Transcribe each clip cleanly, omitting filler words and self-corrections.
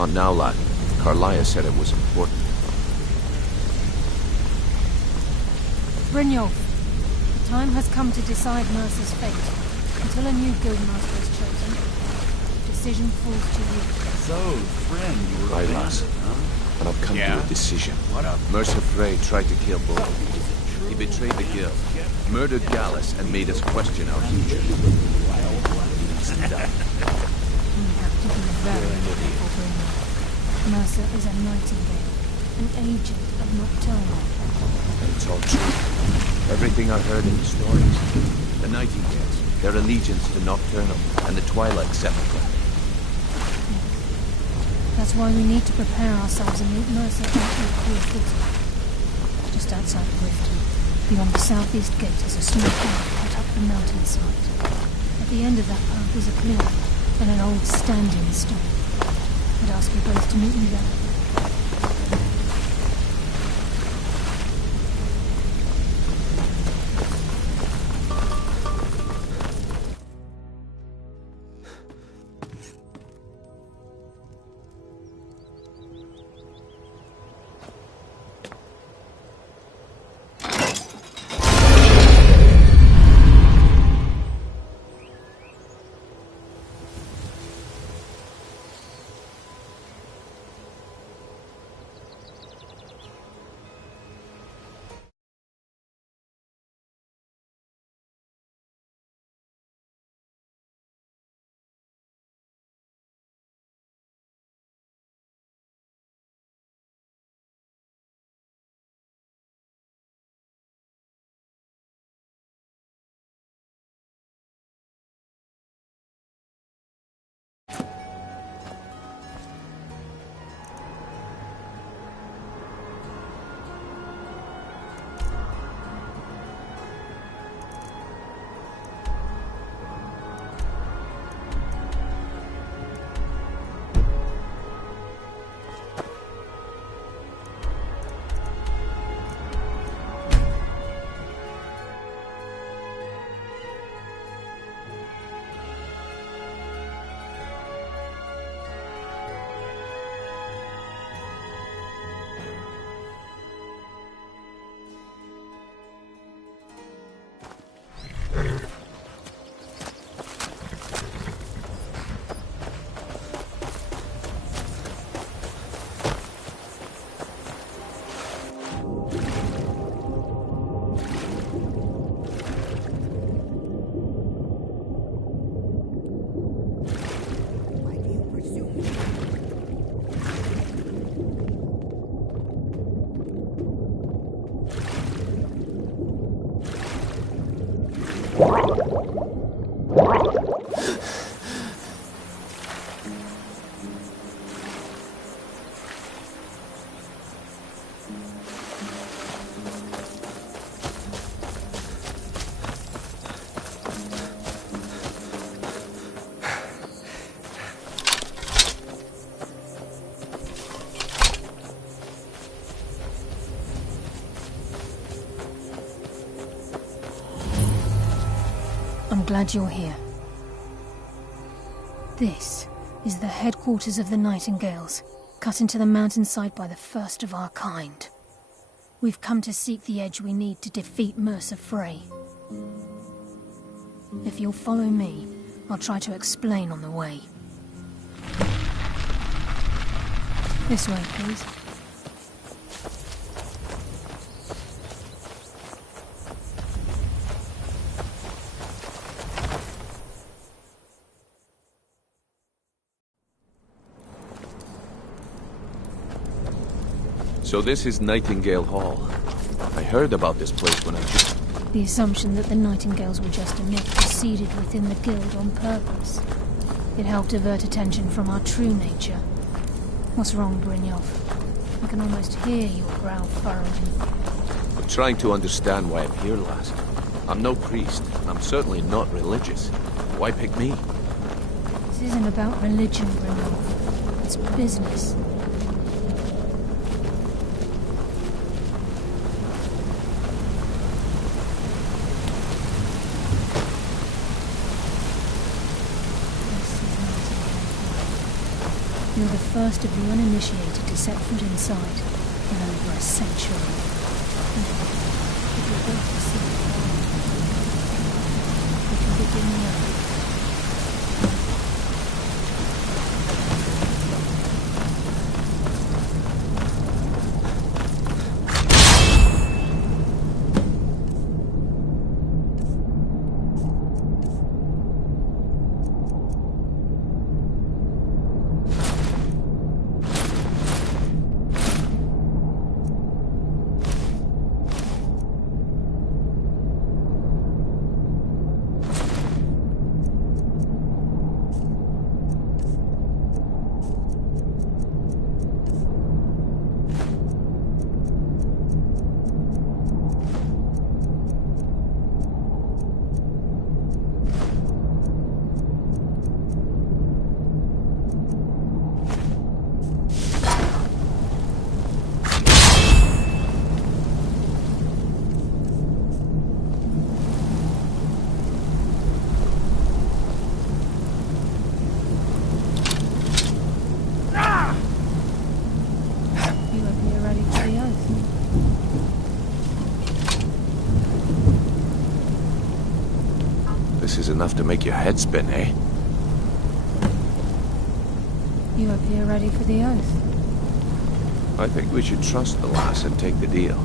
Not now, lad. Carlia said it was important. Brynjolf, the time has come to decide Mercer's fate. Until a new guildmaster is chosen, the decision falls to you. So, friend, you were Aye, lass. And I've come to a decision. What up? Mercer Frey tried to kill both of you. He betrayed the guild, murdered Gallus, and made us question our future. We have to be very careful, Brynjolf. Mercer is a nightingale, an agent of Nocturnal. It's all true. Everything I heard in the stories. The Nightingales, their allegiance to Nocturnal, and the Twilight Sepulchre. That's why we need to prepare ourselves and meet Mercer at Equal City. Just outside the Rift, beyond the southeast gate is a small path cut up the mountainside. At the end of that path is a clearing and an old standing stone. I'd ask you both to meet me there. I'm glad you're here. This is the headquarters of the Nightingales, cut into the mountainside by the first of our kind. We've come to seek the edge we need to defeat Mercer Frey. If you'll follow me, I'll try to explain on the way. This way, please. So this is Nightingale Hall. I heard about this place when I... The assumption that the Nightingales were just a myth proceeded within the guild on purpose. It helped divert attention from our true nature. What's wrong, Brynjolf? I can almost hear your brow furrowing. I'm trying to understand why I'm here, lass. I'm no priest, and I'm certainly not religious. Why pick me? This isn't about religion, Brynjolf. It's business. You're the first of the uninitiated to set foot inside in over a century. If you're going to see it, we can begin now. This is enough to make your head spin, eh? You appear ready for the oath. I think we should trust the lass and take the deal.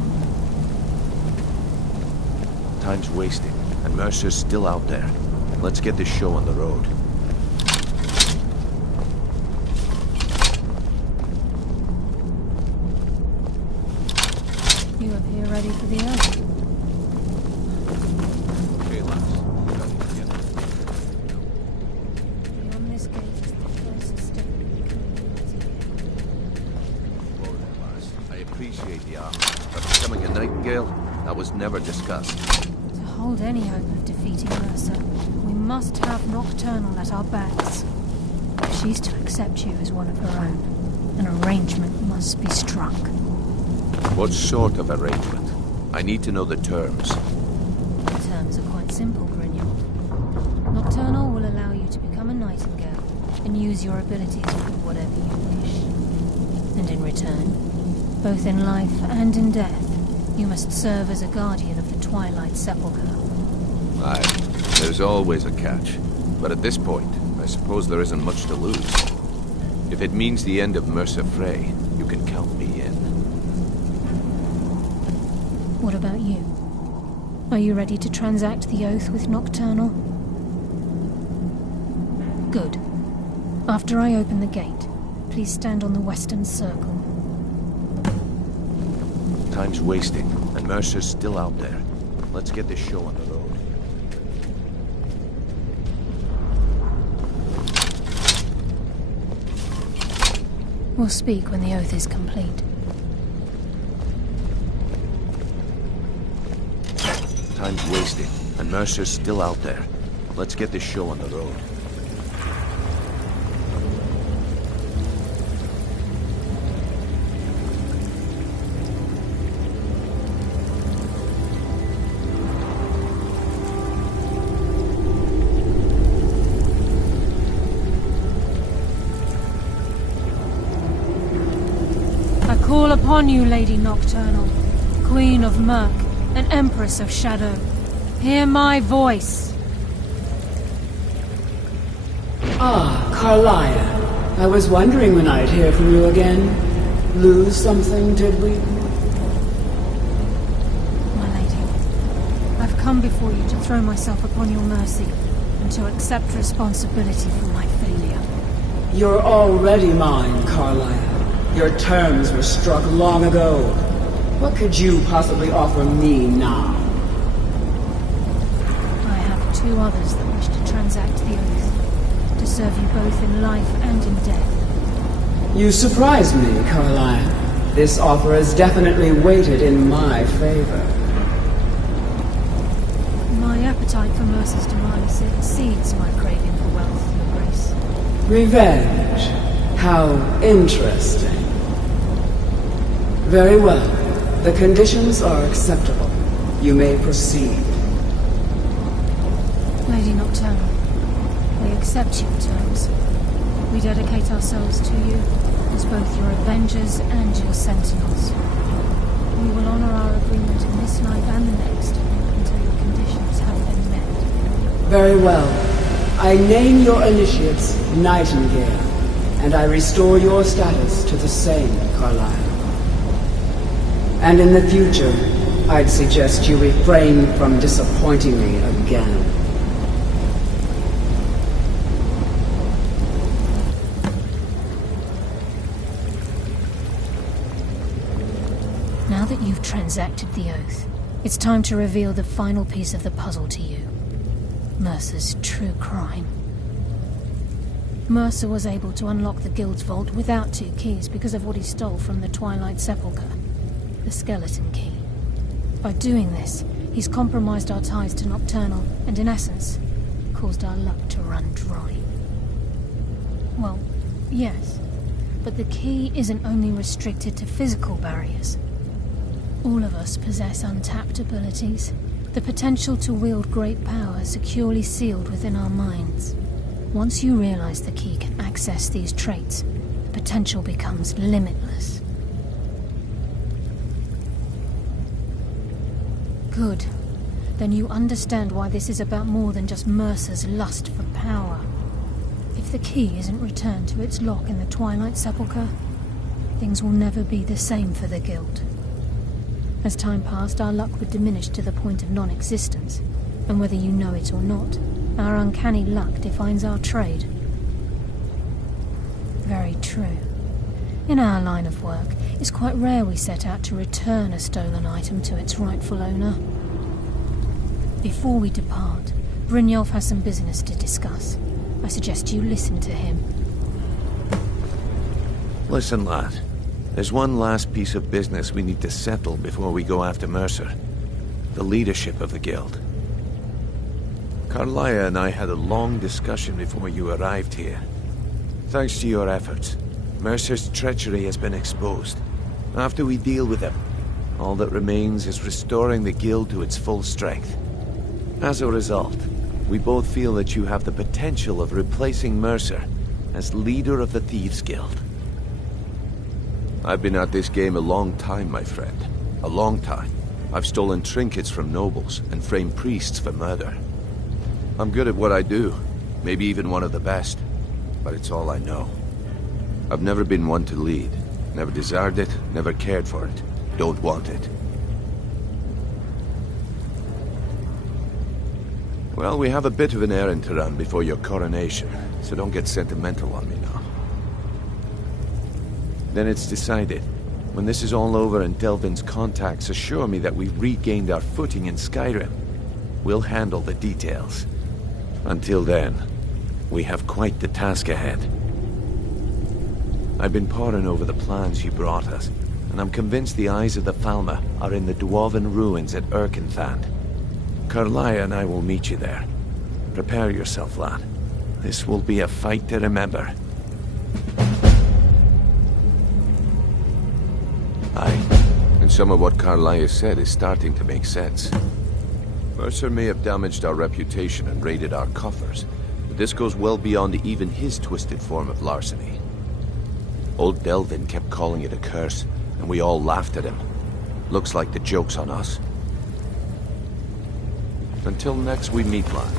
Time's wasting, and Mercer's still out there. Let's get this show on the road. You appear ready for the oath. Okay, lass. Beyond this gate is the closest step to becoming a nightingale. Whoa there, lass. I appreciate the offer, but becoming a nightingale, that was never discussed. To hold any hope of defeating Mercer, we must have Nocturnal at our backs. If she's to accept you as one of her own, an arrangement must be struck. What sort of arrangement? I need to know the terms. The terms are quite simple, Grignard. Nocturnal will allow you to become a nightingale and use your abilities for whatever you wish. And in return, both in life and in death, you must serve as a guardian of the Twilight Sepulchre. Aye, there's always a catch. But at this point, I suppose there isn't much to lose. If it means the end of Mercer Frey, you can count me in. What about you? Are you ready to transact the oath with Nocturnal? Good. After I open the gate, please stand on the western circle. Time's wasting, and Mercer's still out there. Let's get this show on the road. We'll speak when the oath is complete. Time's wasting, and Mercer's still out there. Let's get this show on the road. I call upon you, Lady Nocturnal, Queen of Murk, and Empress of Shadow. Hear my voice. Ah, Carlia. I was wondering when I'd hear from you again. Lose something, did we? My lady, I've come before you to throw myself upon your mercy and to accept responsibility for my failure. You're already mine, Carlia. Your terms were struck long ago. What could you possibly offer me now? I have two others that wish to transact the oath, to serve you both in life and in death. You surprise me, Carlia. This offer is definitely weighted in my favor. My appetite for Mercer's demise exceeds my craving for wealth, Your Grace. Revenge. How interesting. Very well. The conditions are acceptable. You may proceed. Lady Nocturnal, we accept your terms. We dedicate ourselves to you as both your avengers and your sentinels. We will honor our agreement in this life and the next until your conditions have been met. Very well. I name your initiates Nightingale, and I restore your status to the same, Carlyle. And in the future, I'd suggest you refrain from disappointing me again. Now that you've transacted the oath, it's time to reveal the final piece of the puzzle to you. Mercer's true crime. Mercer was able to unlock the Guild's vault without 2 keys because of what he stole from the Twilight Sepulchre, the skeleton key. By doing this, he's compromised our ties to Nocturnal and, in essence, caused our luck to run dry. Well, yes, but the key isn't only restricted to physical barriers. All of us possess untapped abilities, the potential to wield great power securely sealed within our minds. Once you realize the key can access these traits, the potential becomes limitless. Good. Then you understand why this is about more than just Mercer's lust for power. If the key isn't returned to its lock in the Twilight Sepulchre, things will never be the same for the Guild. As time passed, our luck would diminish to the point of non-existence, and whether you know it or not, our uncanny luck defines our trade. Very true. In our line of work, it's quite rare we set out to return a stolen item to its rightful owner. Before we depart, Brynjolf has some business to discuss. I suggest you listen to him. Listen, lad. There's one last piece of business we need to settle before we go after Mercer. The leadership of the Guild. Carlyle and I had a long discussion before you arrived here. Thanks to your efforts, Mercer's treachery has been exposed. After we deal with him, all that remains is restoring the Guild to its full strength. As a result, we both feel that you have the potential of replacing Mercer as leader of the Thieves Guild. I've been at this game a long time, my friend. A long time. I've stolen trinkets from nobles and framed priests for murder. I'm good at what I do, maybe even one of the best, but it's all I know. I've never been one to lead, never desired it, never cared for it, don't want it. Well, we have a bit of an errand to run before your coronation, so don't get sentimental on me now. Then it's decided. When this is all over and Delvin's contacts assure me that we've regained our footing in Skyrim, we'll handle the details. Until then, we have quite the task ahead. I've been poring over the plans you brought us, and I'm convinced the eyes of the Falmer are in the Dwarven ruins at Erkenthand. Carlyle and I will meet you there. Prepare yourself, lad. This will be a fight to remember. Aye, and some of what Carlyle said is starting to make sense. Mercer may have damaged our reputation and raided our coffers, but this goes well beyond even his twisted form of larceny. Old Delvin kept calling it a curse, and we all laughed at him. Looks like the joke's on us. Until next we meet, lad.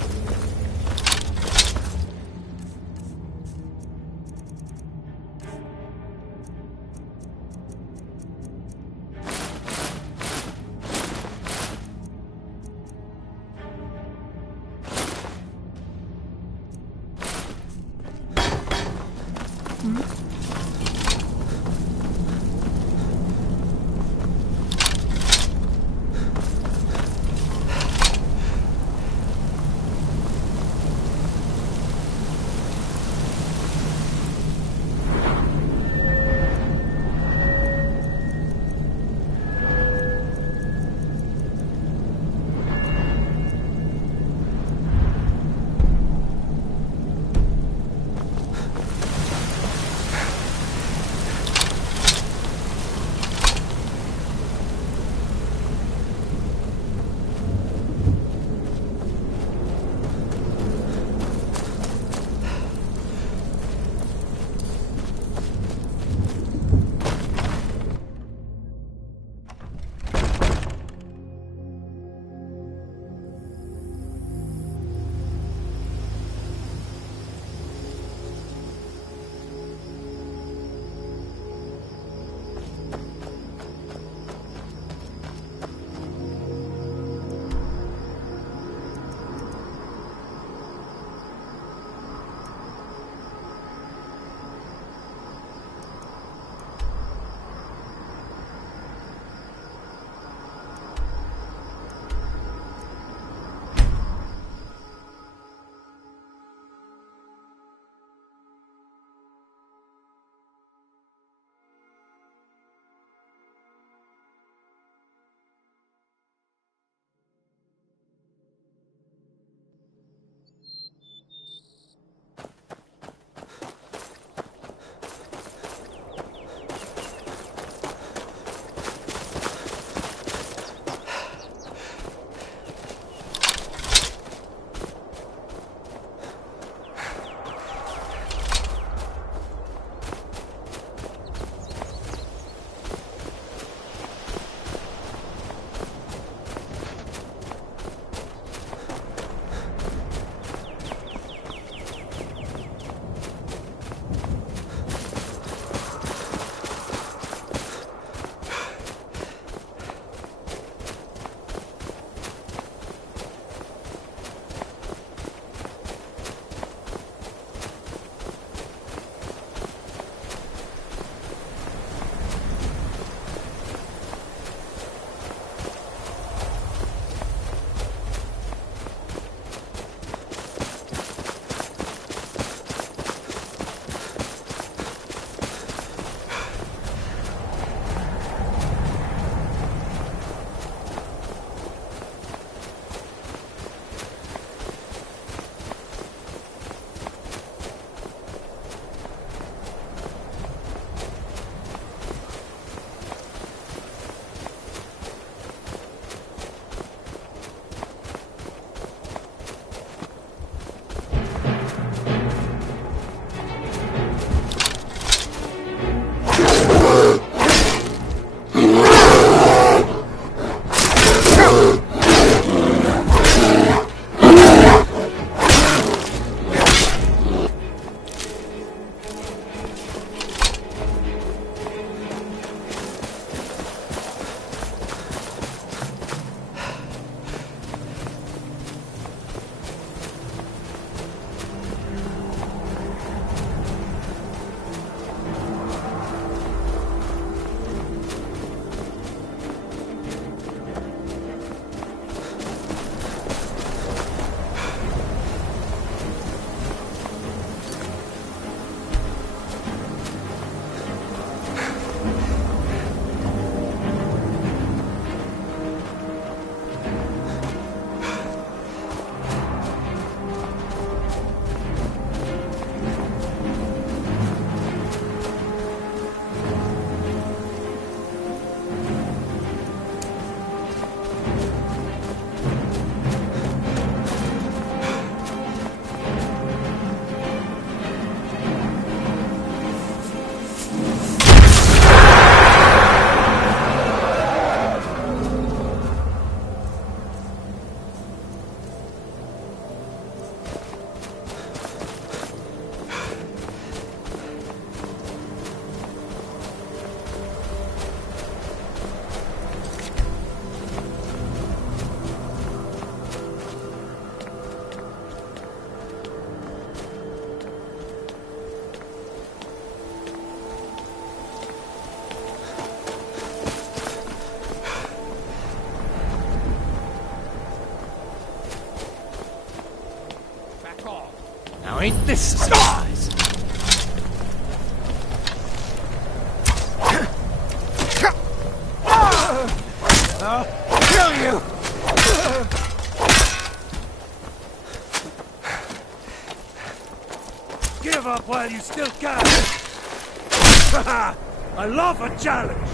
Now ain't this a surprise? I'll kill you! Give up while you still can! I love a challenge!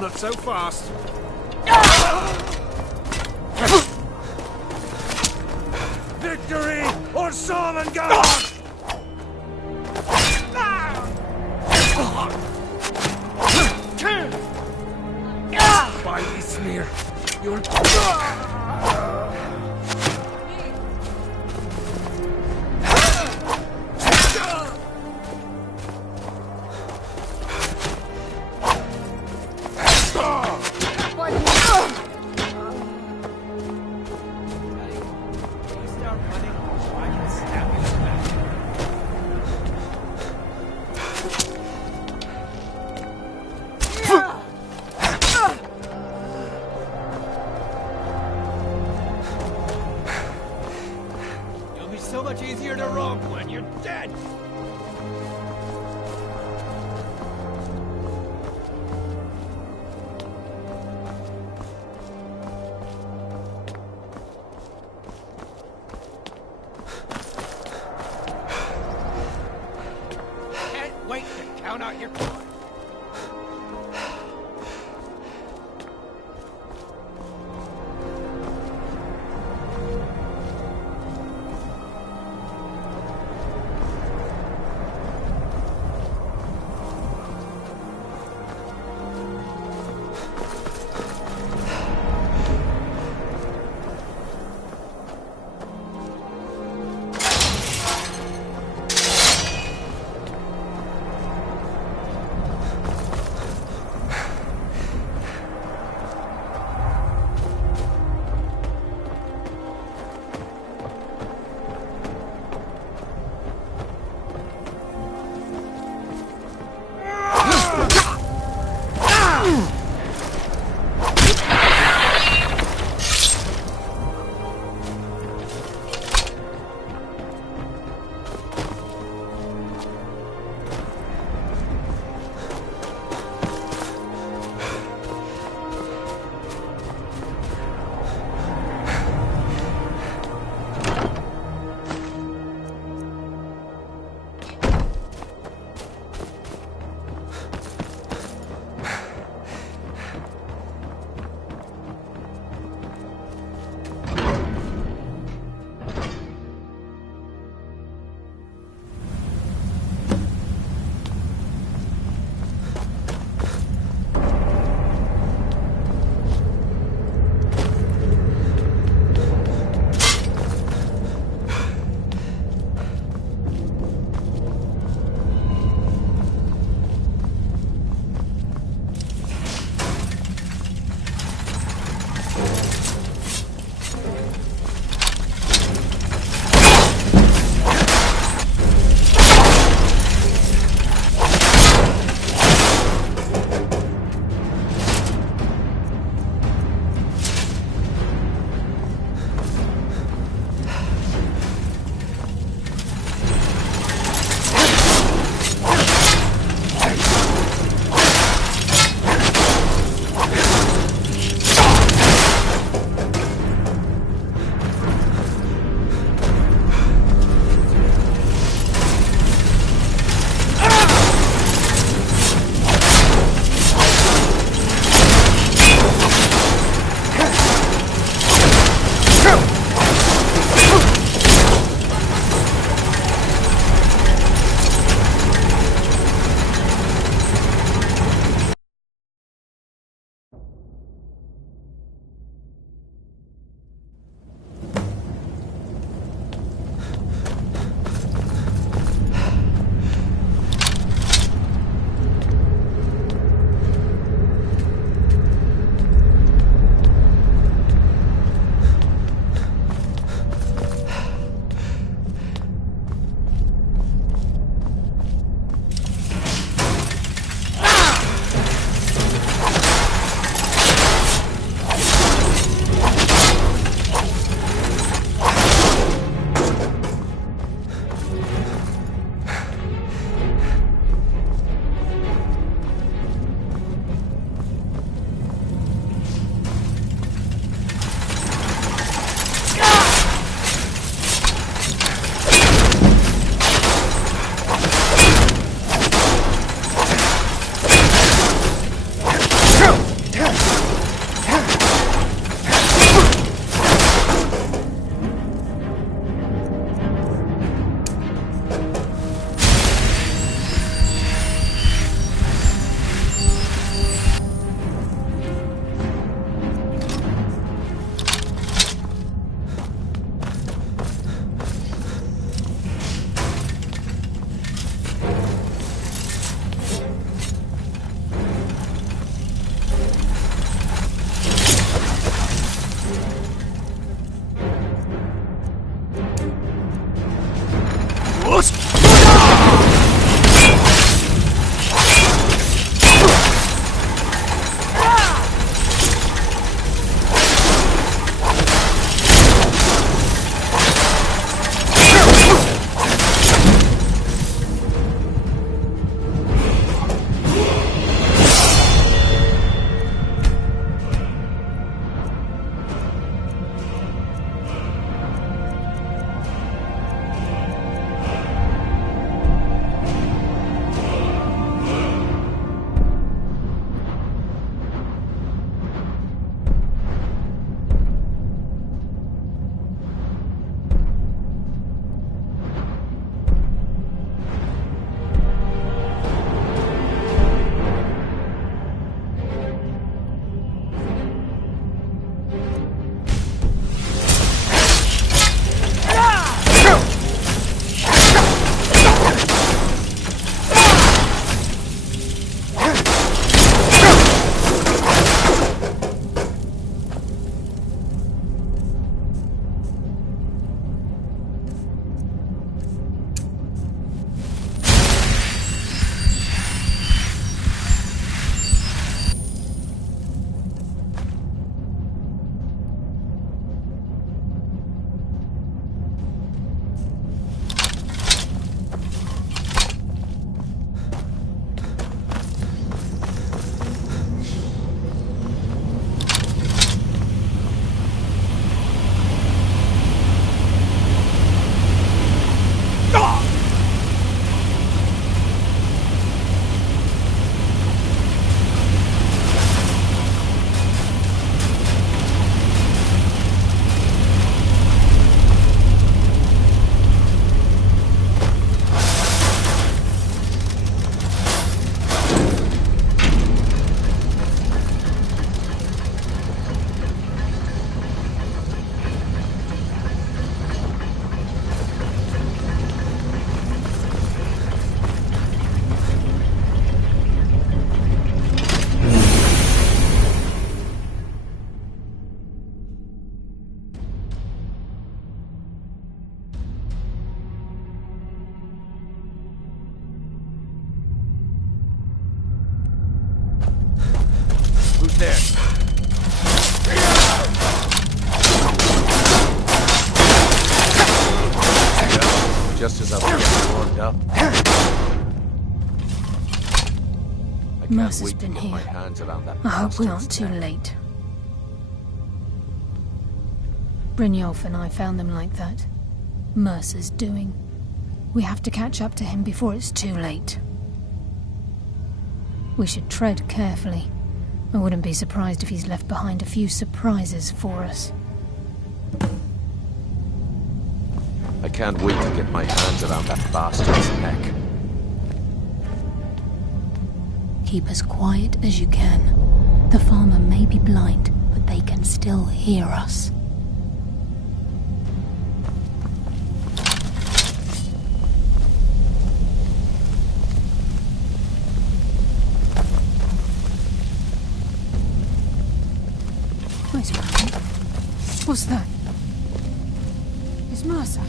Not so fast. Victory or Sovngarde! Finally, smear. You're... so much easier to rob when you're dead! Can't wait to count out your coin. there. Just as I was getting warmed up. I can't Mercer's wait to been get my here. hands around that I hope we bastard's aren't too neck. late. Brynjolf and I found them like that. Mercer's doing. We have to catch up to him before it's too late. We should tread carefully. I wouldn't be surprised if he's left behind a few surprises for us. I can't wait to get my hands around that bastard's neck. Keep as quiet as you can. The farmer may be blind, but they can still hear us. Wait a moment. What's that? It's Mercer.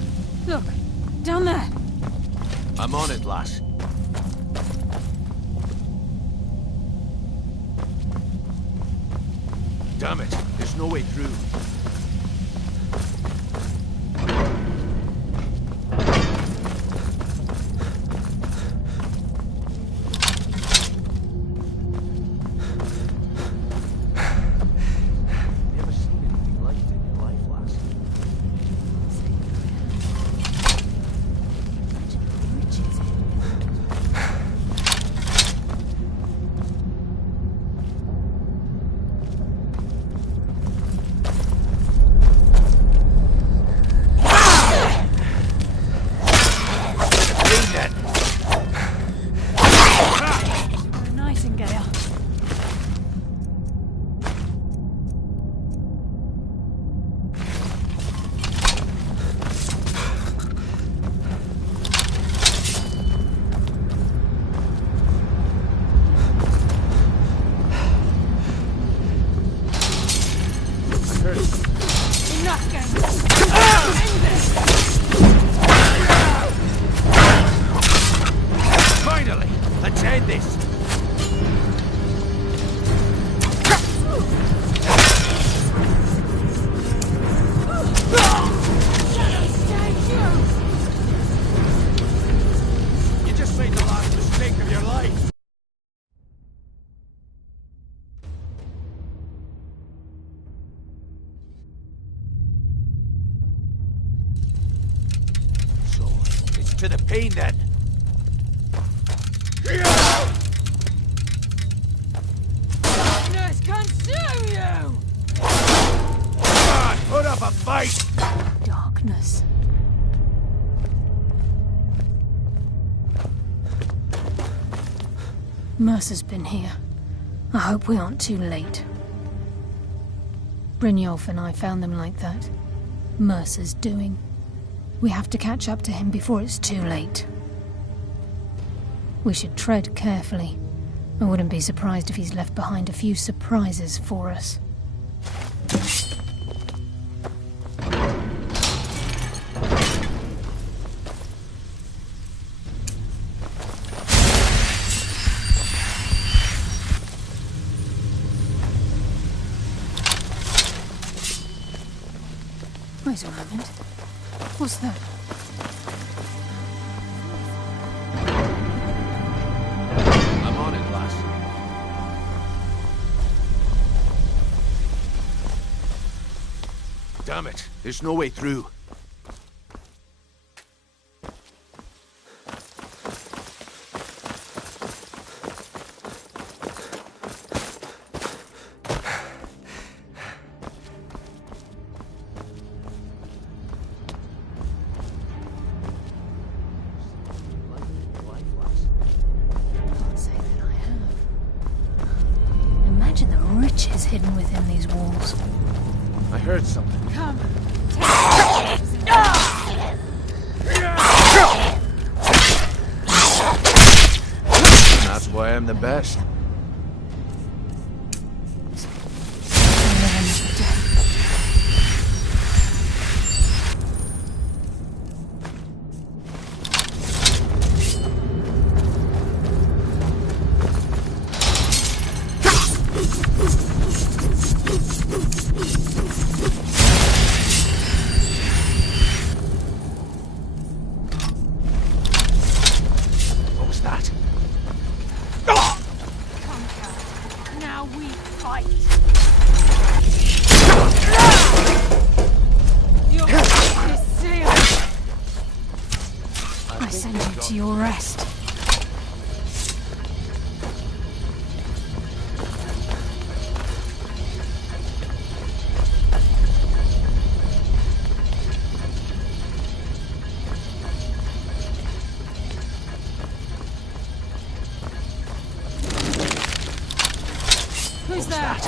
Look, down there. I'm on it, lass. Damn it, there's no way through. Never seen anything like it in your life, lass. Nightingale. Enough, gang. End this. Finally! Let's end this! You just made the last mistake of your life! So, it's to the pain then! Darkness consume you! Come on, put up a fight! Darkness. Mercer's been here. I hope we aren't too late. Brynjolf and I found them like that. Mercer's doing. We have to catch up to him before it's too late. We should tread carefully. I wouldn't be surprised if he's left behind a few surprises for us. Wait a moment. What's that? I'm on it, lass. Damn it, there's no way through. Can't say that I have. Imagine the riches hidden within these walls. I heard something. Come. That's why I'm the best. we fight. Your fate is sealed. I send you to your rest. Who's that?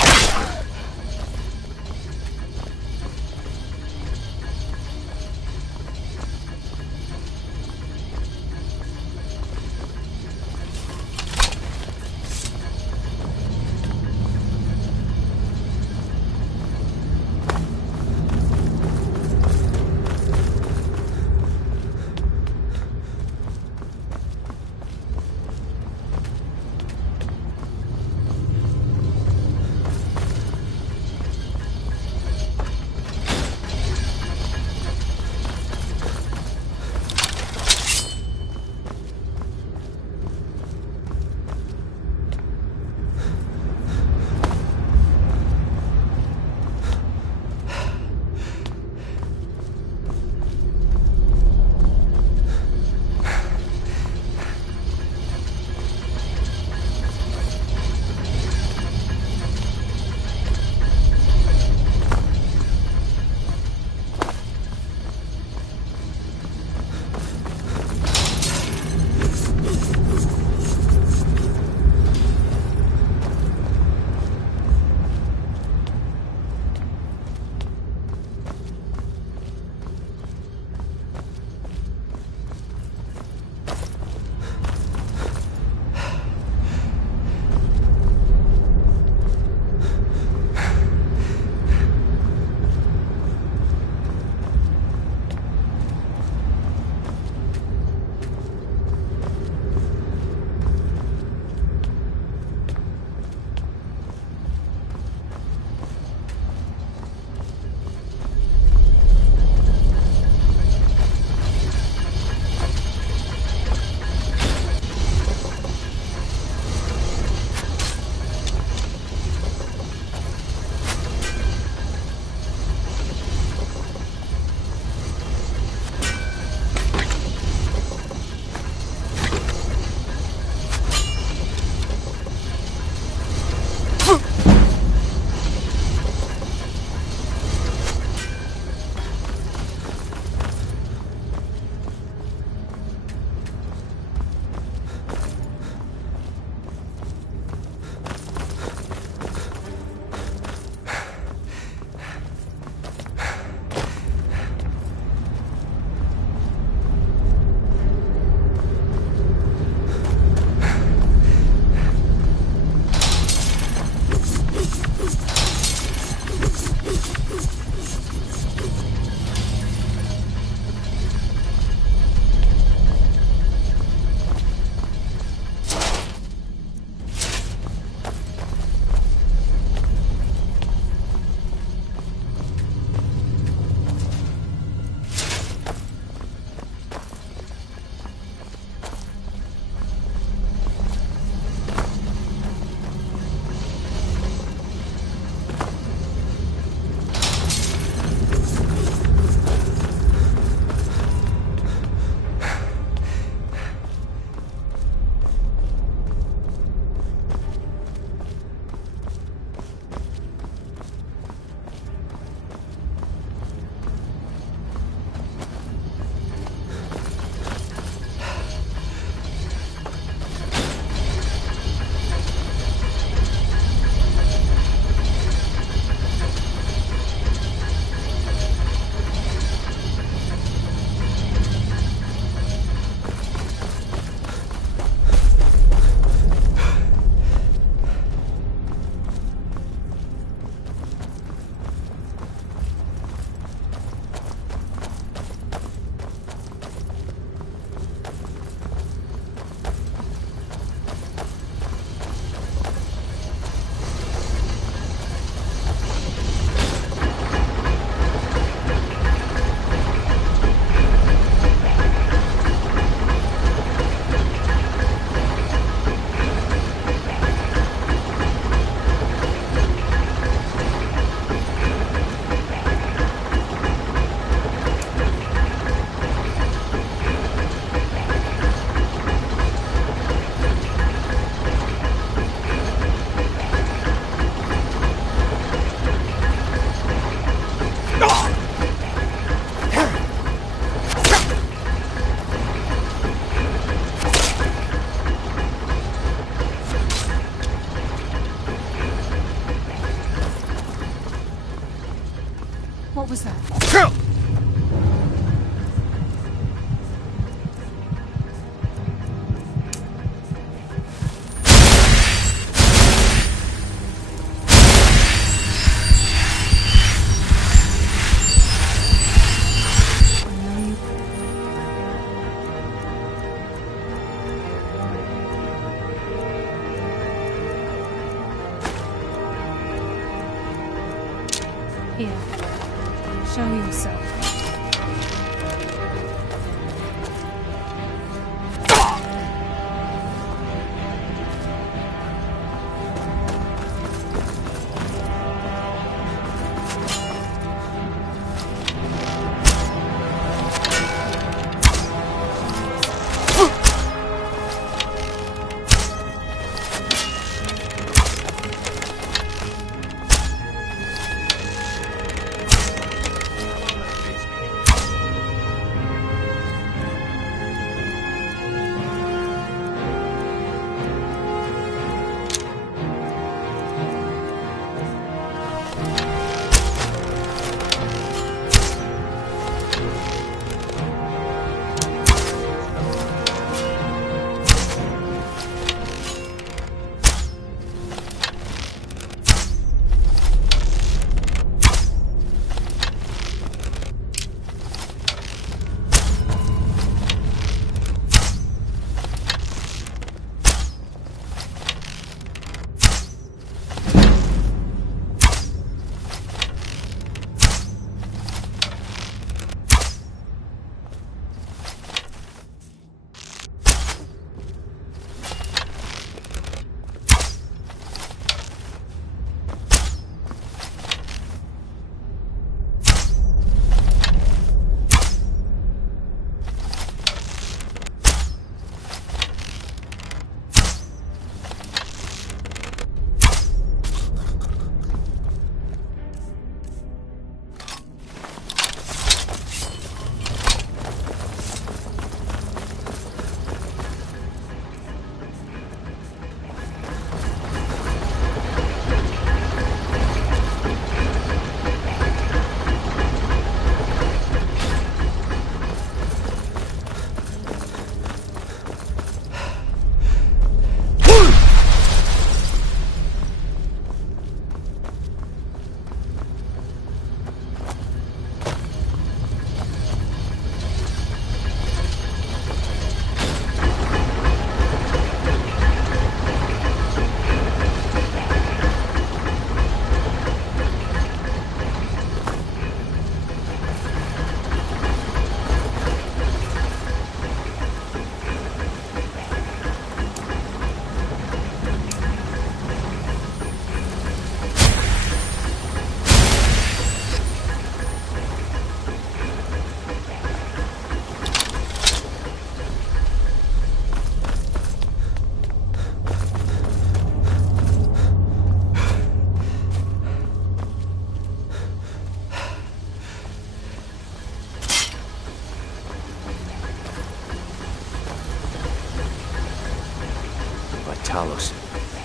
was that? Here, show yourself.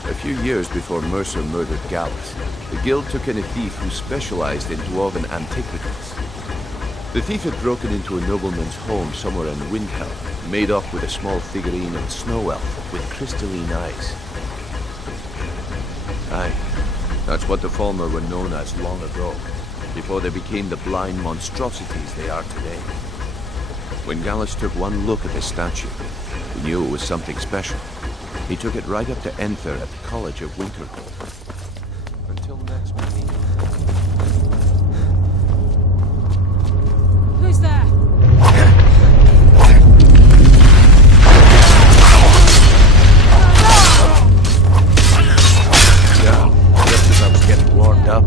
A few years before Mercer murdered Gallus, the guild took in a thief who specialized in dwarven antiquities. The thief had broken into a nobleman's home somewhere in Windhelm, made off with a small figurine of a snow elf with crystalline eyes. Aye, that's what the Falmer were known as long ago, before they became the blind monstrosities they are today. When Gallus took one look at the statue, he knew it was something special. He took it right up to Enther at the College of Winterhold. Until next meeting. Who's there? Yeah, just as I was getting warmed up.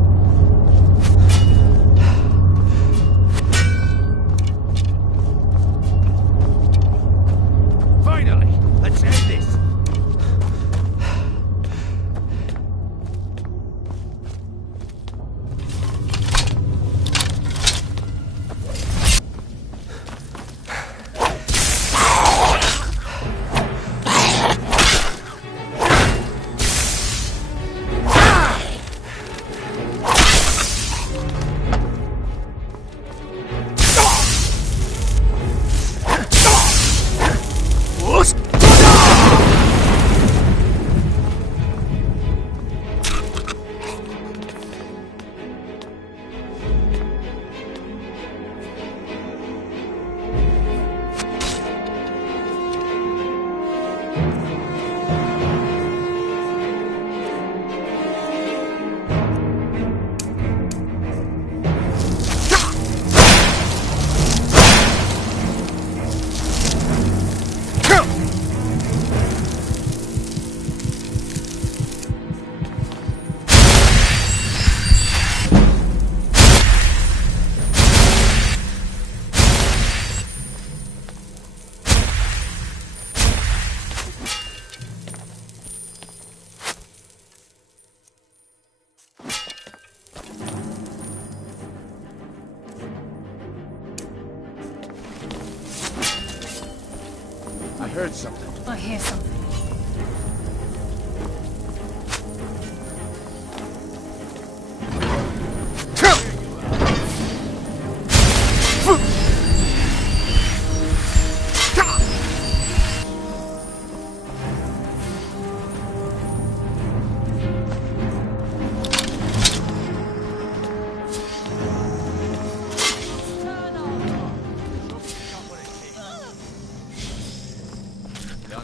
Finally, let's end this. heard something. I hear something.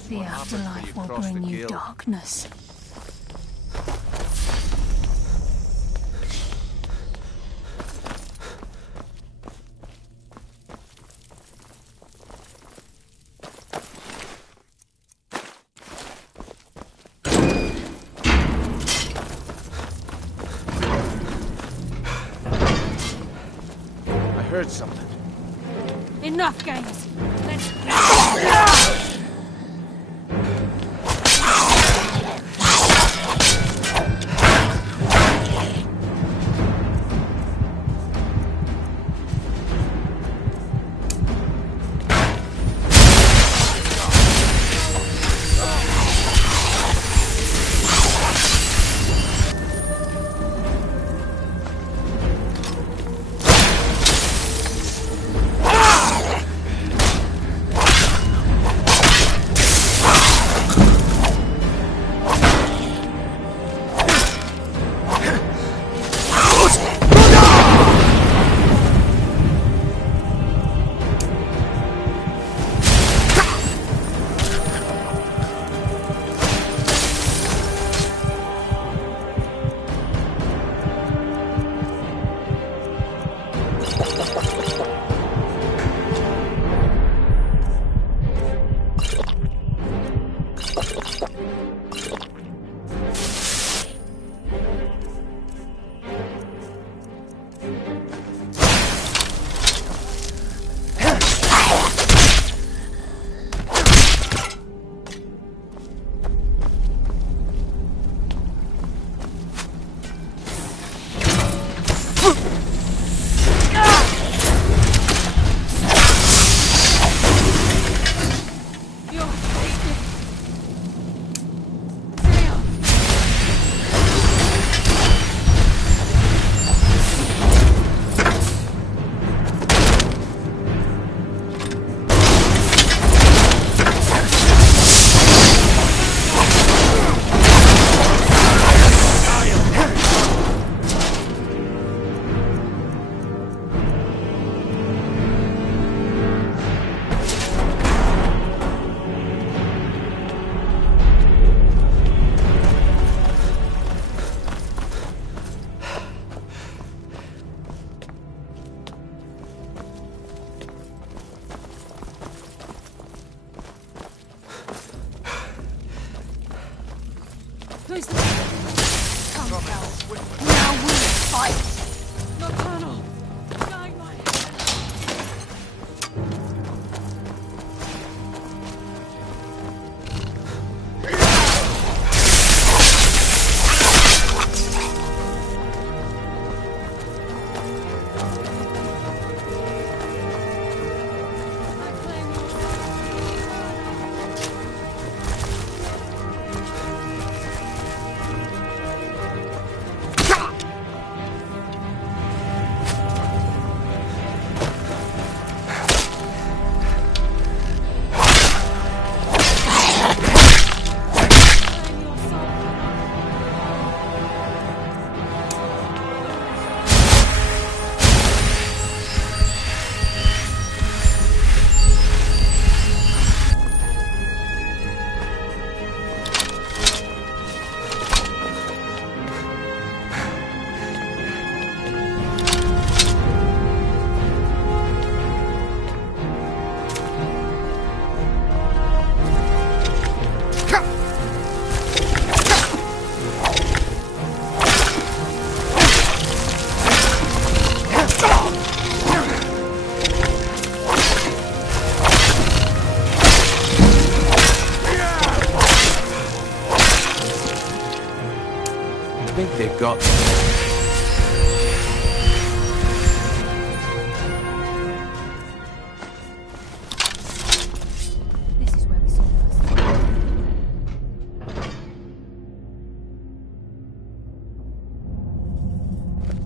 The afterlife will bring you darkness. I heard something. Enough games. Let's Who's the... Come, Cal. Now we fight! Nocturnal! Guide my hand! I think they've got... This is where we saw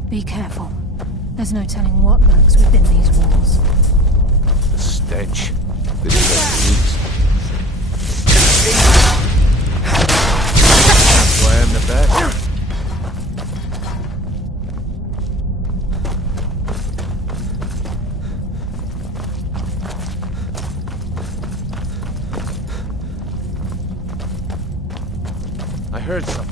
Be careful. There's no telling what lurks within these walls. The stench. This place reeks. That's why I'm the best. I heard something.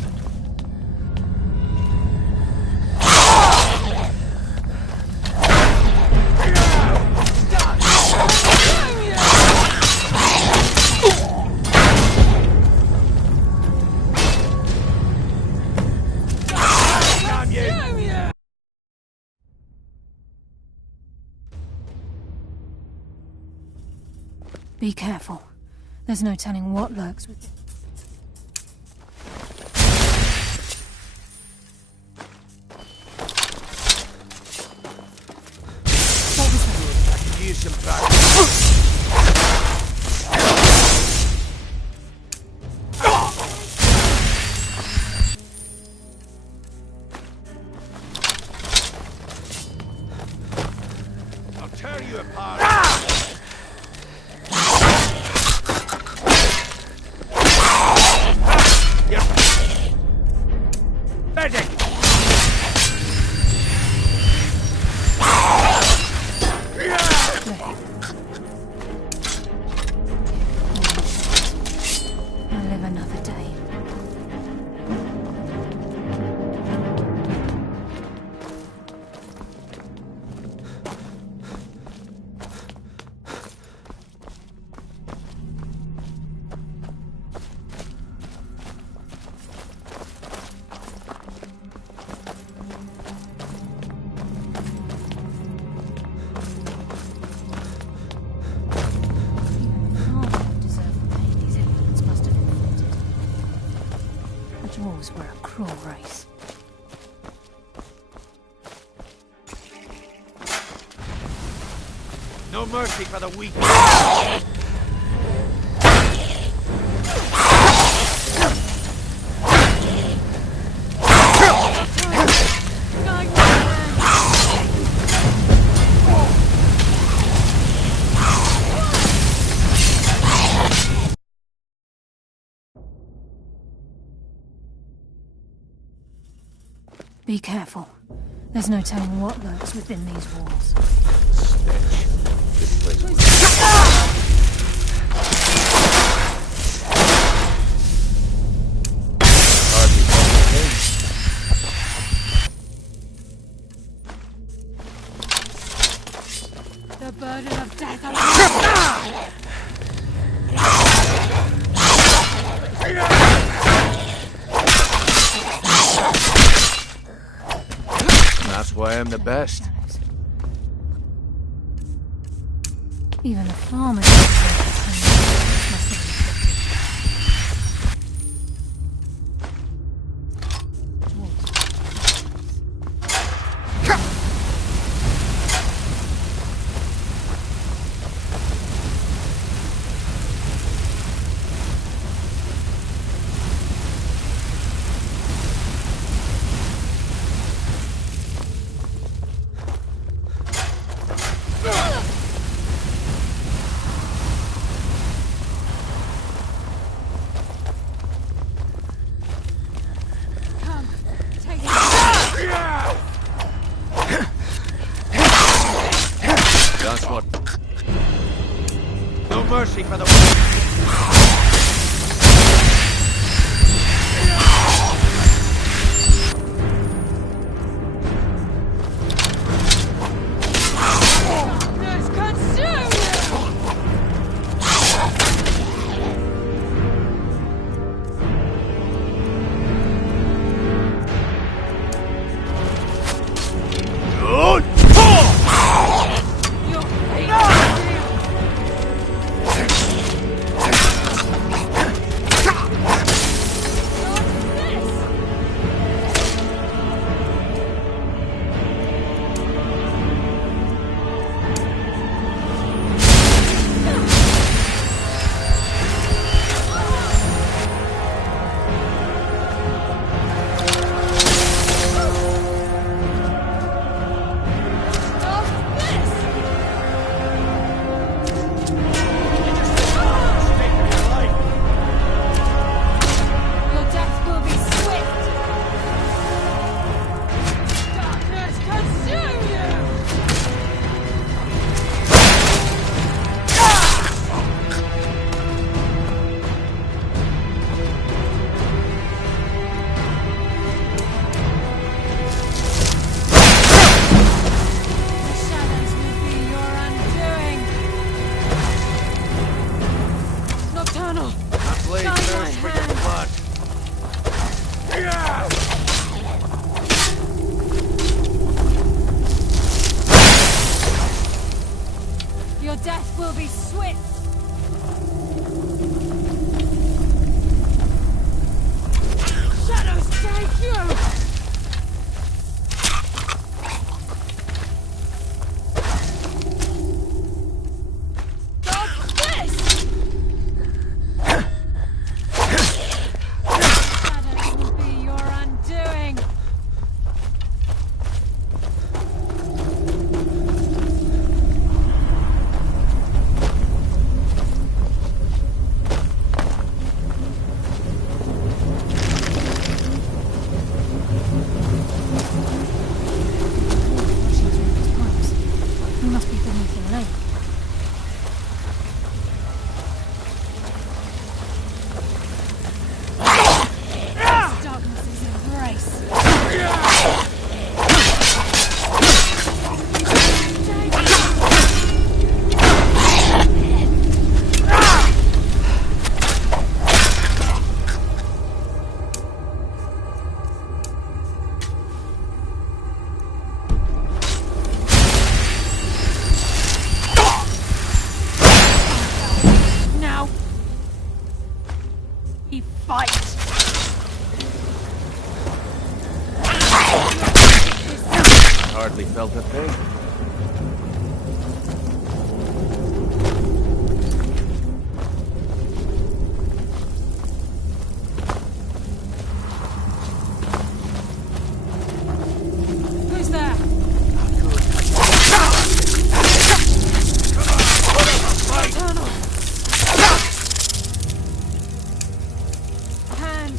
Be careful. There's no telling what lurks within. Use some practice. I'll tear you apart. Medic! I'll live another day. Dwarves were a cruel race. No mercy for the weak. Be careful. There's no telling what lurks within these walls. Stench. This place The burden of death That's why I'm the best. Even the farmers must have been That's what. No mercy for the. hardly felt a thing. Who's there? Eternal. A hand.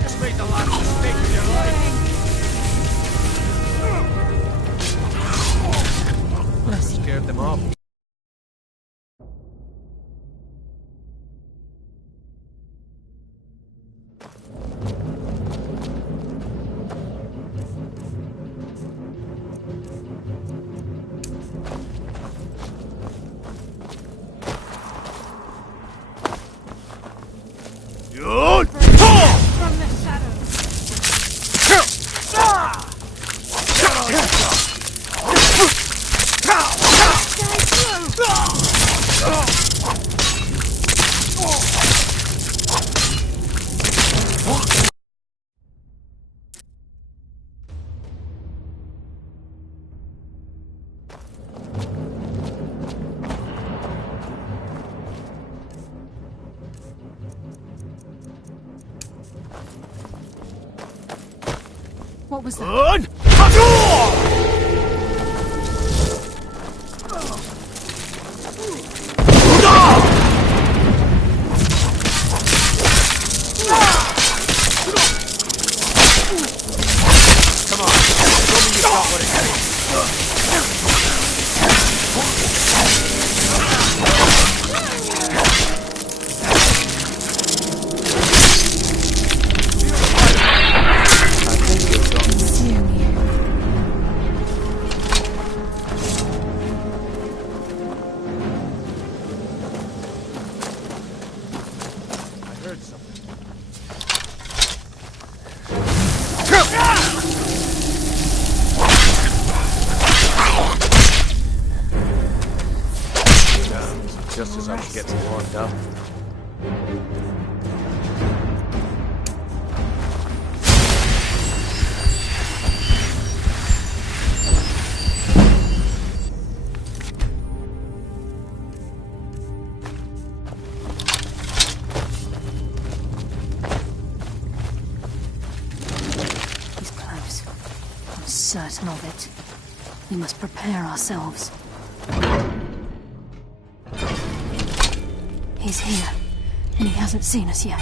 Just made the last mistake of your life. Bless you. Scared them off. From the shadows. What was that? Consume you. I heard something. Just as I was getting warmed up. He's close. I'm certain of it. We must prepare ourselves. He's here, and he hasn't seen us yet.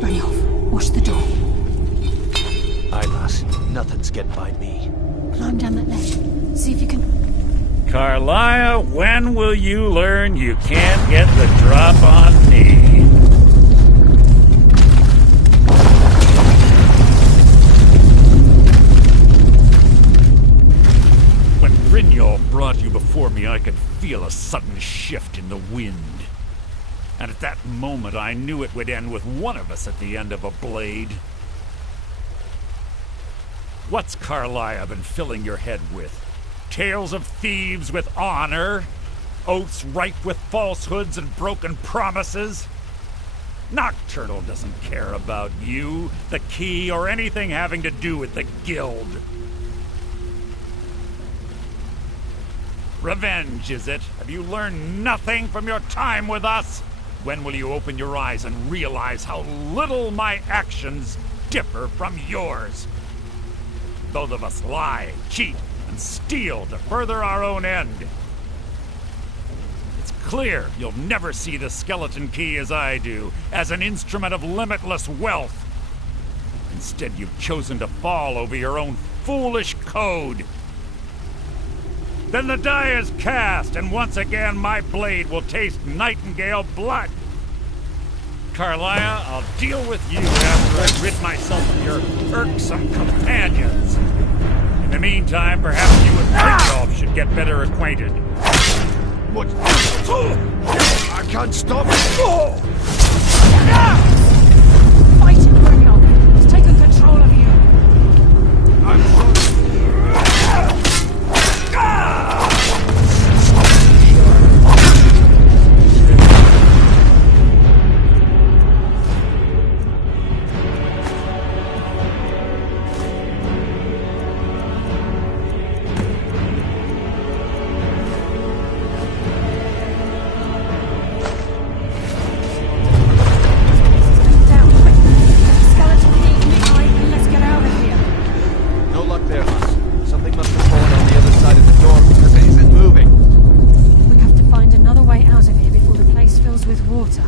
Brynjolf, watch the door. Aye, lass. Nothing's getting by me. Climb down that ledge. See if you can... Carlia, when will you learn you can't get the drop on me? When Brynjolf brought you before me, I could feel a sudden shift in the wind. And at that moment, I knew it would end with one of us at the end of a blade. What's Carlia been filling your head with? Tales of thieves with honor? Oaths ripe with falsehoods and broken promises? Nocturnal doesn't care about you, the key, or anything having to do with the guild. Revenge, is it? Have you learned nothing from your time with us? When will you open your eyes and realize how little my actions differ from yours? Both of us lie, cheat, and steal to further our own end. It's clear you'll never see the skeleton key as I do, as an instrument of limitless wealth. Instead, you've chosen to fall over your own foolish code. Then the die is cast, and once again my blade will taste nightingale blood. Carlia, I'll deal with you after I rid myself of your irksome companions. In the meantime, perhaps you and Brynjolf should get better acquainted. What? I can't stop. Fight him, Brynjolf! filled with water.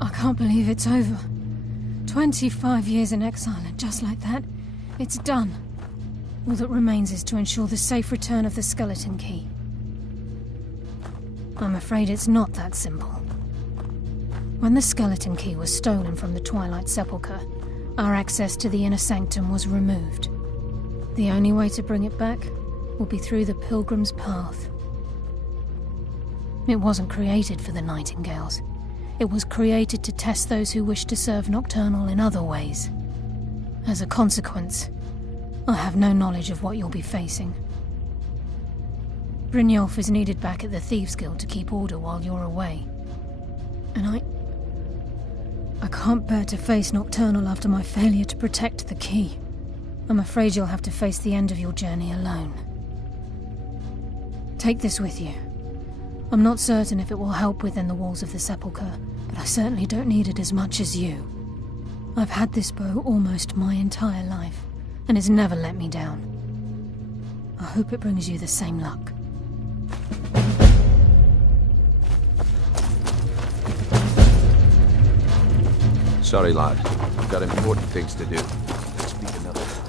I can't believe it's over. 25 years in exile, and just like that, it's done. All that remains is to ensure the safe return of the skeleton key. I'm afraid it's not that simple. When the skeleton key was stolen from the Twilight Sepulchre, our access to the inner sanctum was removed. The only way to bring it back will be through the Pilgrim's Path. It wasn't created for the Nightingales. It was created to test those who wish to serve Nocturnal in other ways. As a consequence, I have no knowledge of what you'll be facing. Brynjolf is needed back at the Thieves Guild to keep order while you're away. And I can't bear to face Nocturnal after my failure to protect the key. I'm afraid you'll have to face the end of your journey alone. Take this with you. I'm not certain if it will help within the walls of the Sepulchre, but I certainly don't need it as much as you. I've had this bow almost my entire life, and it's never let me down. I hope it brings you the same luck. Sorry, lad. I've got important things to do. Let's speak another time.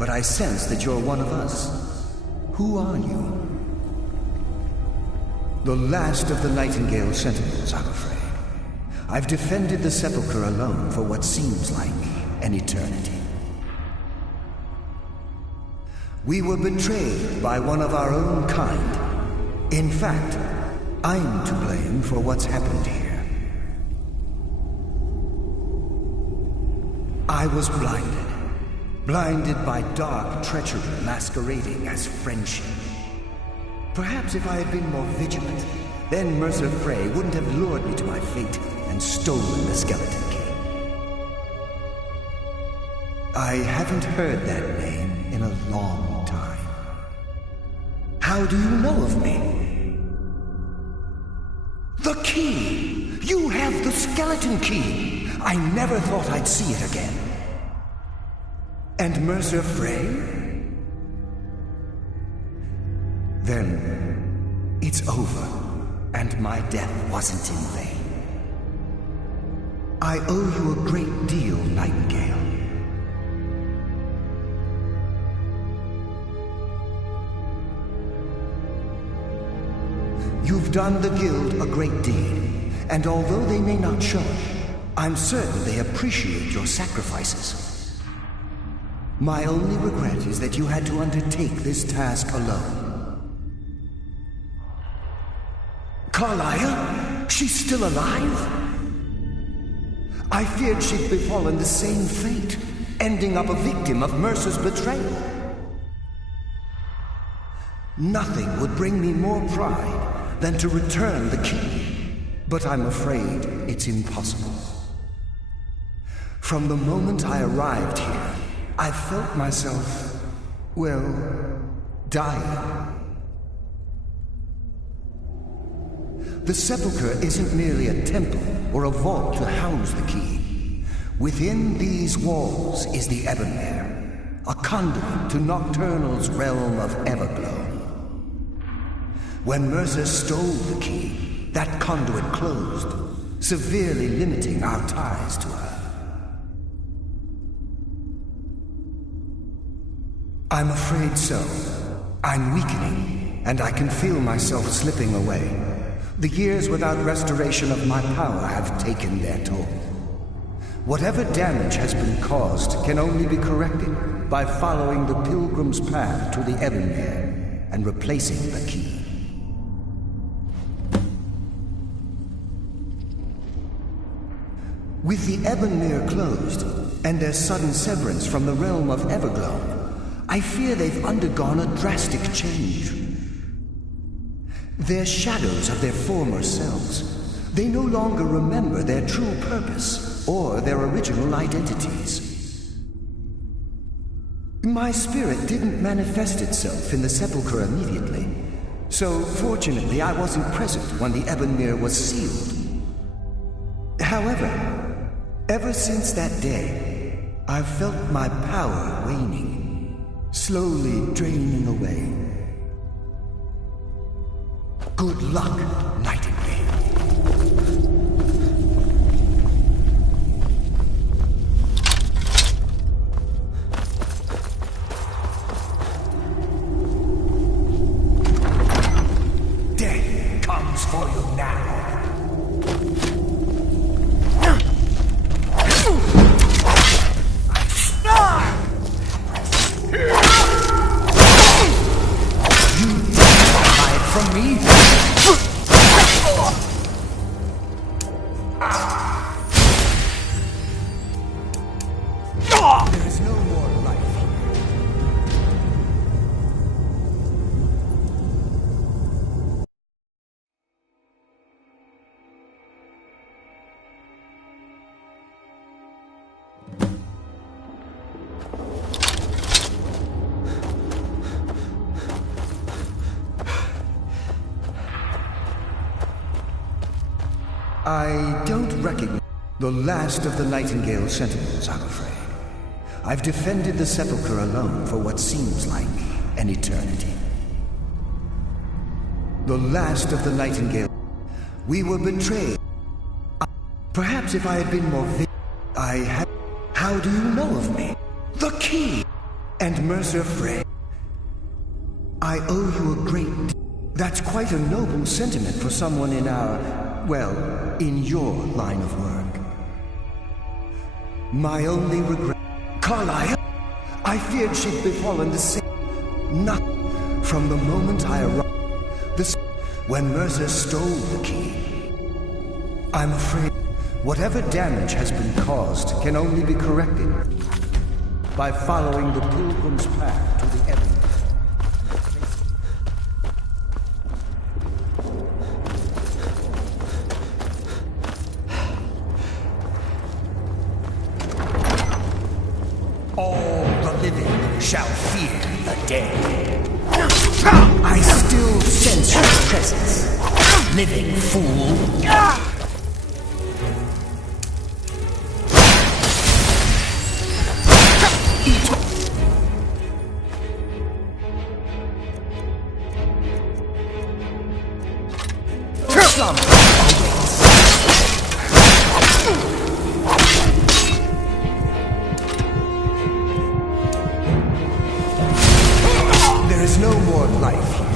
but I sense that you're one of us. Who are you? The last of the Nightingale Sentinels, I'm afraid. I've defended the Sepulchre alone for what seems like an eternity. We were betrayed by one of our own kind. In fact, I'm to blame for what's happened here. I was blinded by dark treachery masquerading as friendship. Perhaps if I had been more vigilant, then Mercer Frey wouldn't have lured me to my fate and stolen the skeleton key. I haven't heard that name in a long time. How do you know of me? The key! You have the skeleton key! I never thought I'd see it again. And Mercer Frey? Then it's over, and my death wasn't in vain. I owe you a great deal, Nightingale. You've done the Guild a great deed, and although they may not show it, I'm certain they appreciate your sacrifices. My only regret is that you had to undertake this task alone. Carlia? She's still alive? I feared she'd befallen the same fate, ending up a victim of Mercer's betrayal. Nothing would bring me more pride than to return the key, but I'm afraid it's impossible. From the moment I arrived here, I felt myself, well, dying. The Sepulchre isn't merely a temple or a vault to house the key. Within these walls is the Ebonmere, a conduit to Nocturnal's realm of Everglow. When Mercer stole the key, that conduit closed, severely limiting our ties to her. I'm afraid so. I'm weakening, and I can feel myself slipping away. The years without restoration of my power have taken their toll. Whatever damage has been caused can only be corrected by following the pilgrim's path to the Ebonmere and replacing the key. With the Ebonmere closed, and their sudden severance from the realm of Everglow, I fear they've undergone a drastic change. They're shadows of their former selves. They no longer remember their true purpose or their original identities. My spirit didn't manifest itself in the Sepulchre immediately, so fortunately I wasn't present when the Ebonmere was sealed. However, ever since that day, I've felt my power waning, slowly draining away. Good luck, Nightingale. Death comes for you now. From me? There is no more life here. I don't recognize the last of the Nightingale Sentinels, I'm afraid. I've defended the Sepulchre alone for what seems like an eternity. The last of the Nightingale. We were betrayed. Perhaps if I had been more I had... How do you know of me? The key! And Mercer Frey, I owe you a great... That's quite a noble sentiment for someone in our... well, in your line of work. My only regret... Carlyle? I feared she'd befallen the same... Not from the moment I arrived... when Mercer stole the key. I'm afraid whatever damage has been caused can only be corrected by following the pilgrim's path to the Ebony. All the living shall fear the dead. I still sense your presence, living fool. There is no more life here.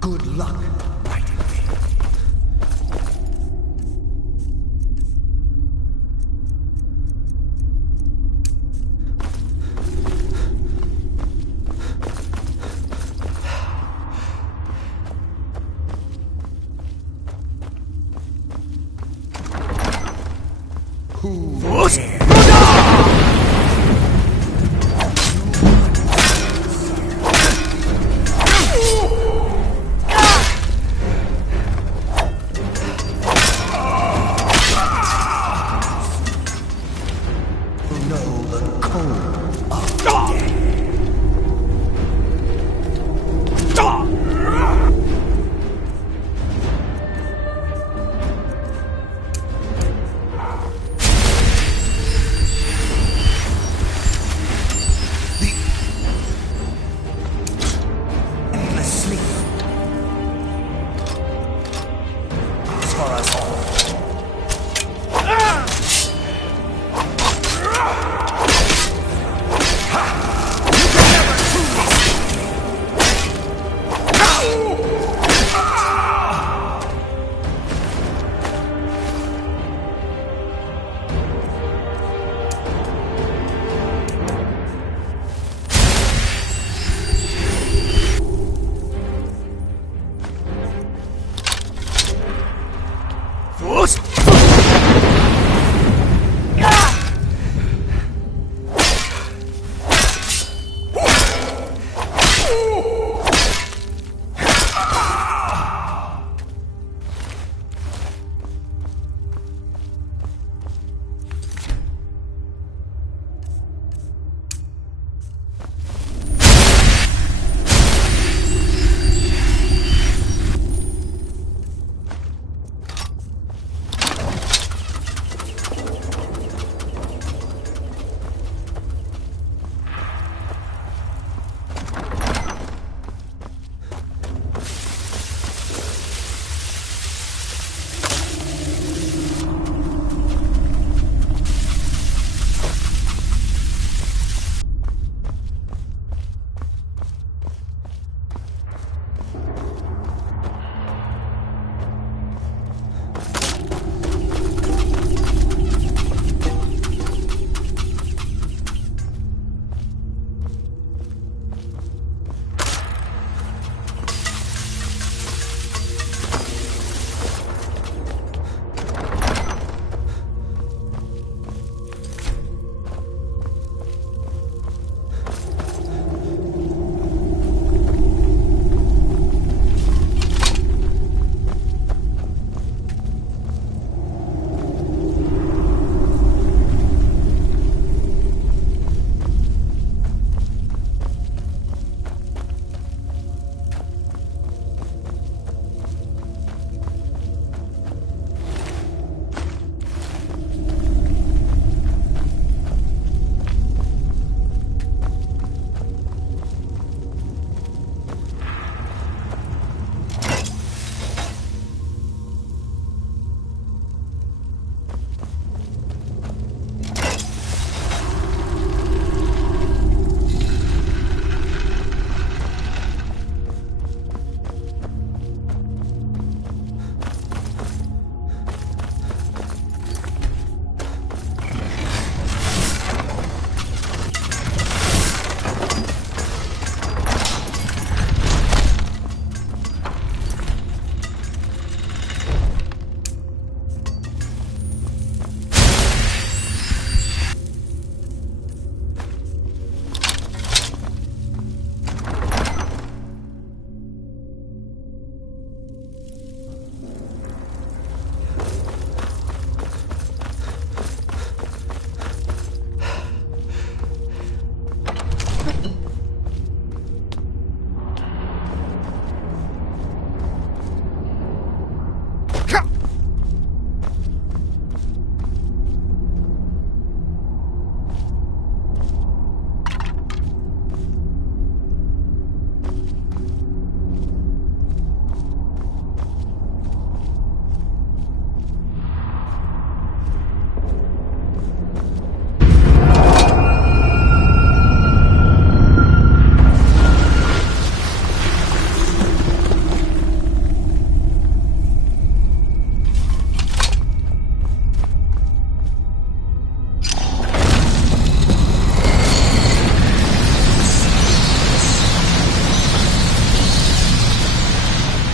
Good luck, Nightingale. Who dares? Know the cold of death.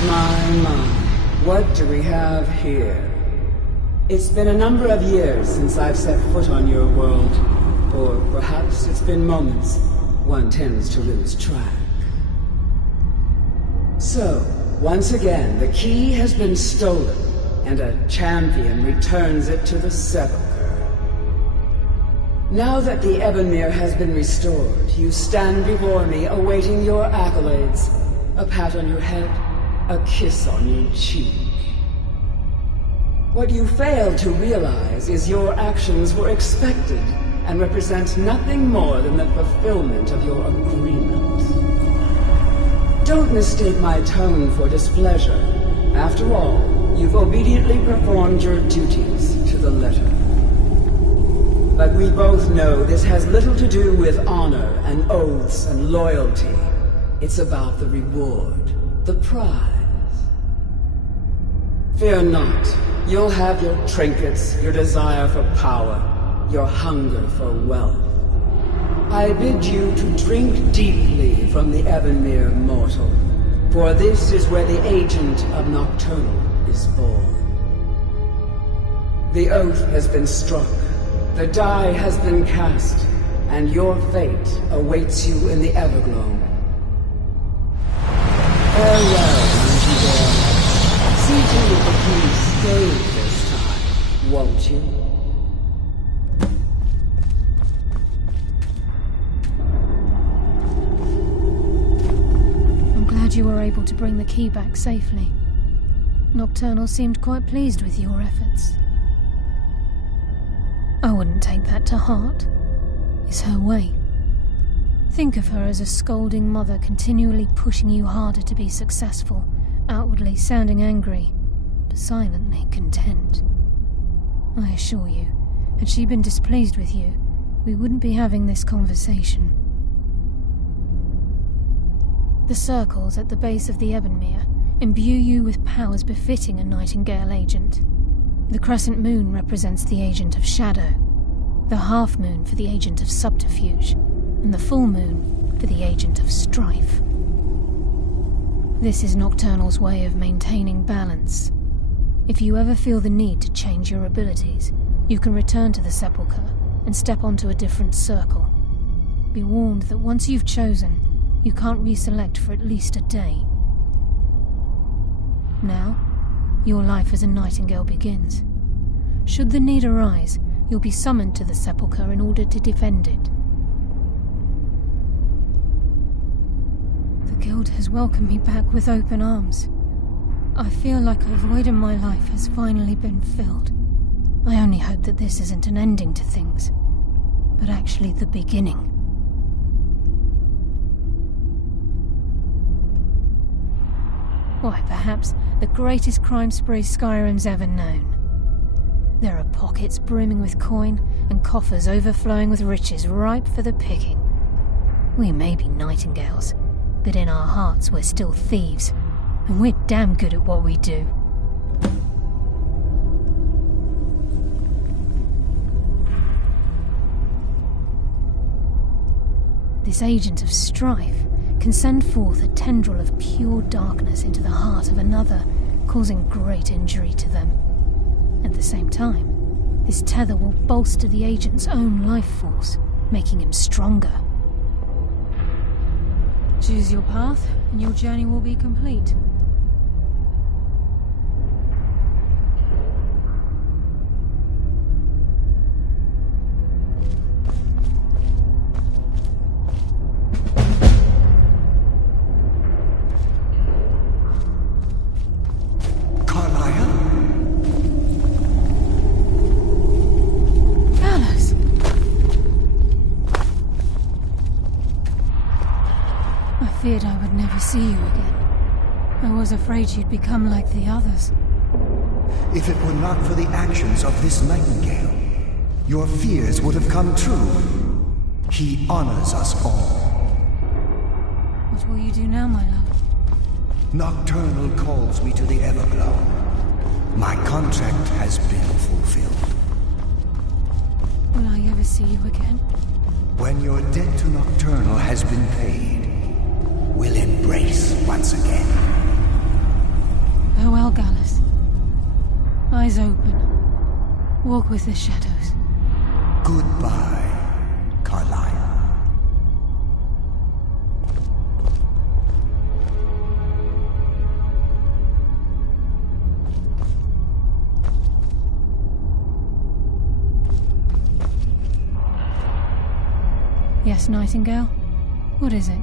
My, what do we have here? It's been a number of years since I've set foot on your world. Or perhaps it's been moments. One tends to lose track. So, once again, the key has been stolen, and a champion returns it to the Sepulchre. Now that the Ebonmere has been restored, you stand before me awaiting your accolades. A pat on your head, a kiss on your cheek. What you fail to realize is your actions were expected and represent nothing more than the fulfillment of your agreement. Don't mistake my tone for displeasure. After all, you've obediently performed your duties to the letter. But we both know this has little to do with honor and oaths and loyalty. It's about the reward, the prize. Fear not. You'll have your trinkets, your desire for power, your hunger for wealth. I bid you to drink deeply from the Ebonmere mortal, for this is where the agent of Nocturnal is born. The oath has been struck, the die has been cast, and your fate awaits you in the Evergloam. Farewell, Nightingale. See to it that you stay this time, won't you? You were able to bring the key back safely. Nocturnal seemed quite pleased with your efforts. I wouldn't take that to heart. It's her way. Think of her as a scolding mother continually pushing you harder to be successful, outwardly sounding angry, but silently content. I assure you, had she been displeased with you, we wouldn't be having this conversation. The circles at the base of the Ebonmere imbue you with powers befitting a Nightingale agent. The crescent moon represents the agent of shadow, the half moon for the agent of subterfuge, and the full moon for the agent of strife. This is Nocturnal's way of maintaining balance. If you ever feel the need to change your abilities, you can return to the Sepulchre and step onto a different circle. Be warned that once you've chosen, you can't reselect for at least a day. Now, your life as a Nightingale begins. Should the need arise, you'll be summoned to the Sepulchre in order to defend it. The Guild has welcomed me back with open arms. I feel like a void in my life has finally been filled. I only hope that this isn't an ending to things, but actually the beginning. Why, perhaps the greatest crime spree Skyrim's ever known. There are pockets brimming with coin and coffers overflowing with riches ripe for the picking. We may be Nightingales, but in our hearts we're still thieves, and we're damn good at what we do. This agent of strife can send forth a tendril of pure darkness into the heart of another, causing great injury to them. At the same time, this tether will bolster the agent's own life force, making him stronger. Choose your path, and your journey will be complete. I feared I would never see you again. I was afraid you'd become like the others. If it were not for the actions of this Nightingale, your fears would have come true. He honors us all. What will you do now, my love? Nocturnal calls me to the Everglow. My contract has been fulfilled. Will I ever see you again? When your debt to Nocturnal has been paid, we'll embrace once again. Eyes open. Walk with the shadows. Goodbye, Carlisle. Yes, Nightingale? What is it?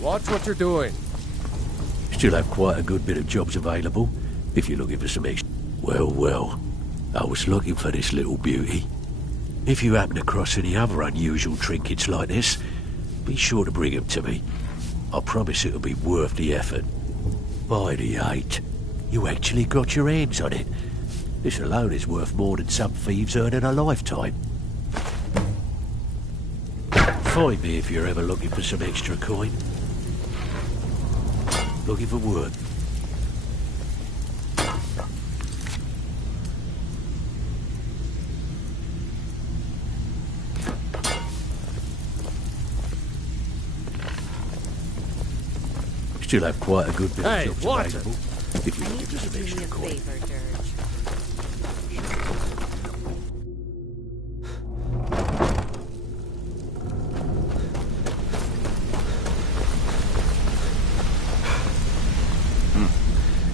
Watch what you're doing. Still have quite a good bit of jobs available, if you're looking for some extra. Well, well, I was looking for this little beauty. If you happen across any other unusual trinkets like this, be sure to bring them to me. I promise it'll be worth the effort. By the 8, you actually got your hands on it. This alone is worth more than some thieves earn in a lifetime. Find me if you're ever looking for some extra coin. Looking for work. Still have quite a good bit of jobs available. If you're looking for some extra coin.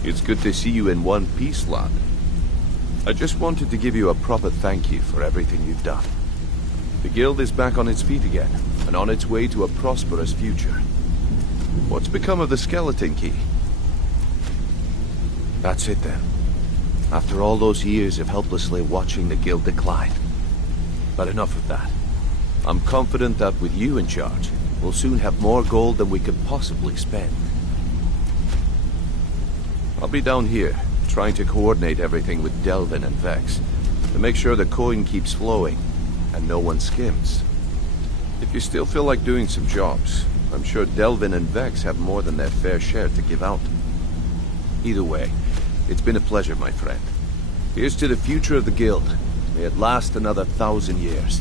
It's good to see you in one piece, lad. I just wanted to give you a proper thank you for everything you've done. The guild is back on its feet again, and on its way to a prosperous future. What's become of the skeleton key? That's it then. After all those years of helplessly watching the guild decline. But enough of that. I'm confident that with you in charge, we'll soon have more gold than we could possibly spend. I'll be down here, trying to coordinate everything with Delvin and Vex, to make sure the coin keeps flowing, and no one skims. If you still feel like doing some jobs, I'm sure Delvin and Vex have more than their fair share to give out. Either way, it's been a pleasure, my friend. Here's to the future of the guild. May it last another 1,000 years.